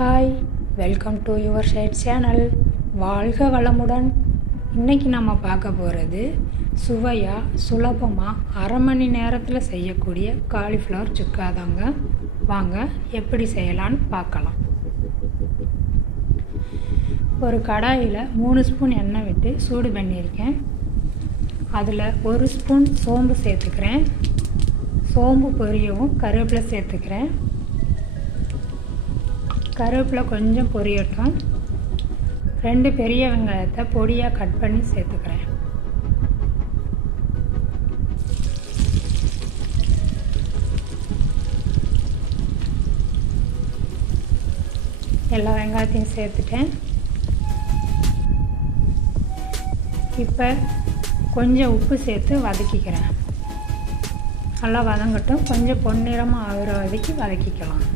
Hi, welcome to your ஷைட் channel. வாழ்க வளமுடன். இன்றைக்கி நம்ம பார்க்க போகிறது சுவையாக சுலபமாக அரை மணி நேரத்தில் செய்யக்கூடிய காலிஃப்ளவர் சுக்கா தாங்க. வாங்க எப்படி செய்யலான்னு பார்க்கலாம். ஒரு கடாயில் 3 ஸ்பூன் எண்ணெய் விட்டு சூடு பண்ணியிருக்கேன். அதில் 1 ஸ்பூன் சோம்பு சேர்த்துக்கிறேன். சோம்பு பொரியவும் கருவேப்பிலை சேர்த்துக்கிறேன். கருவேப்பிலை கொஞ்சம் பொரியட்டும். 2 பெரிய வெங்காயத்தை பொடியாக கட் பண்ணி சேர்த்துக்கிறேன். எல்லா வெங்காயத்தையும் சேர்த்துட்டேன். இப்போ கொஞ்சம் உப்பு சேர்த்து வதக்கிக்கிறேன். நல்லா வதங்கட்டும். கொஞ்சம் பொன்னிறமாக ஆகிற வதக்கிக்கலாம்.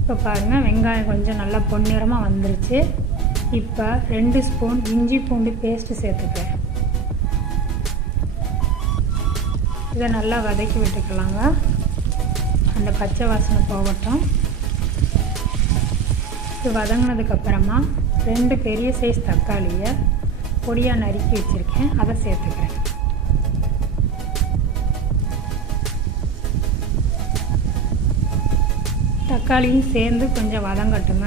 இப்போ பாருங்கள், வெங்காயம் கொஞ்சம் நல்லா பொன்னிறமாக வந்துருச்சு. இப்போ 2 ஸ்பூன் இஞ்சி பூண்டு பேஸ்ட்டு சேர்த்துக்கிறேன். இதை நல்லா வதக்கி விட்டுக்கலாங்க. அந்த பச்சை வாசனை போகட்டும். இது வதங்கினதுக்கப்புறமா 2 பெரிய சைஸ் தக்காளியை பொடியாக நறுக்கி வச்சுருக்கேன். அதை சேர்த்துக்கிறேன். தக்காளியும் சேர்ந்து கொஞ்சம் வதங்கட்டுங்க.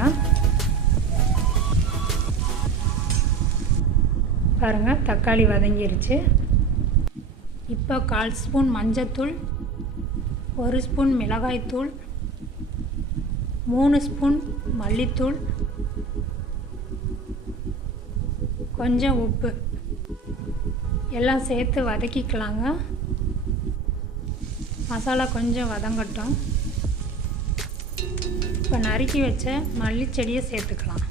பாருங்கள், தக்காளி வதங்கிருச்சு. இப்போ 1/4 ஸ்பூன் மஞ்சத்தூள், 1 ஸ்பூன் மிளகாய்த்தூள், 3 ஸ்பூன் மல்லித்தூள், கொஞ்சம் உப்பு எல்லாம் சேர்த்து வதக்கிக்கலாங்க. மசாலா கொஞ்சம் வதங்கட்டும். இப்போ நறுக்கி வச்ச மல்லிச்செடியை சேர்த்துக்கலாம்.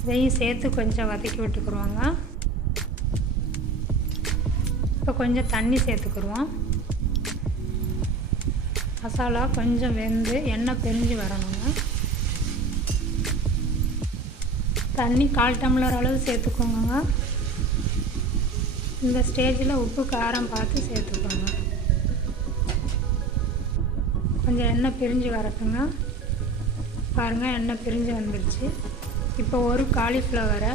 இதையும் சேர்த்து கொஞ்சம் வதக்கி விட்டுக்குருவாங்க. இப்போ கொஞ்சம் தண்ணி சேர்த்துக்குருவோம். மசாலா கொஞ்சம் வெந்து எண்ணெய் பிரிஞ்சு வரணுங்க. தண்ணி 1/4 டம்ளர் அளவு சேர்த்துக்கோங்க. இந்த ஸ்டேஜில் உப்பு காரம் பார்த்து சேர்த்துக்கோங்க. கொஞ்சம் எண்ணெய் பிரிஞ்சு வரட்டுங்க. பாருங்கள், எண்ணெய் பிரிஞ்சு வந்துடுச்சு. இப்போ ஒரு காலிஃப்ளவரை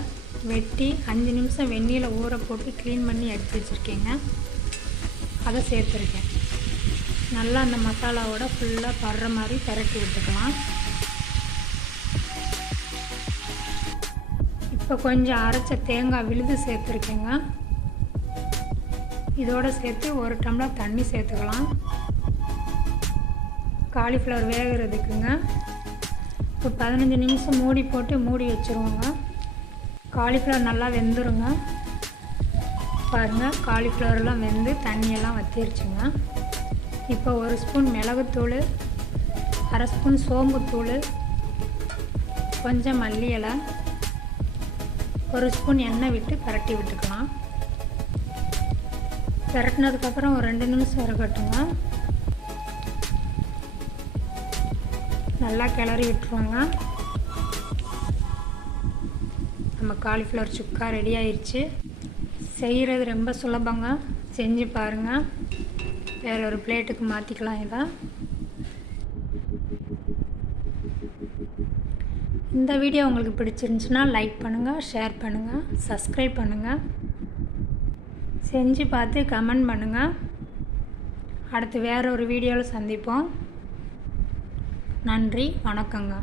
வெட்டி 5 நிமிஷம் வெந்நீரில் ஊற போட்டு க்ளீன் பண்ணி எடுத்து வச்சுருக்கேங்க. அதை சேர்த்துருக்கேன். நல்லா அந்த மசாலாவோட ஃபுல்லாக படுற மாதிரி பரட்டி விட்டுக்கலாம். இப்போ கொஞ்சம் அரைச்ச தேங்காய் விழுது சேர்த்துருக்கேங்க. இதோடு சேர்த்து 1 டம்ளர் தண்ணி சேர்த்துக்கலாம். காலிஃப்ளவர் வேகிறதுக்குங்க. இப்போ 15 நிமிஷம் மூடி போட்டு மூடி வச்சுருவோங்க. காலிஃப்ளவர் நல்லா வெந்துருங்க. பாருங்கள், காலிஃப்ளவர்லாம் வெந்து தண்ணியெல்லாம் வற்றிருச்சுங்க. இப்போ 1 ஸ்பூன் மிளகுத்தூள், 1/2 ஸ்பூன் சோம்புத்தூள், கொஞ்சம் மல்லி இலை, 1 ஸ்பூன் எண்ணெய் விட்டு பரட்டி விட்டுக்கலாம். பரட்டினதுக்கப்புறம் ஒரு 2 நிமிஷம் இருக்கட்டுங்க. நல்லா கிளறி விட்டுருவாங்க. நம்ம காலிஃப்ளவர் சுக்கா ரெடி ஆயிடுச்சு. செய்கிறது ரொம்ப சுலபங்க. செஞ்சு பாருங்கள். வேறு ஒரு பிளேட்டுக்கு மாற்றிக்கலாம். இதை இந்த வீடியோ உங்களுக்கு பிடிச்சிருந்துச்சுன்னா லைக் பண்ணுங்கள், ஷேர் பண்ணுங்கள், சப்ஸ்கிரைப் பண்ணுங்கள். செஞ்சு பார்த்து கமெண்ட் பண்ணுங்கள். அடுத்து வேறு ஒரு வீடியோவில் சந்திப்போம். நன்றி, வணக்கங்க.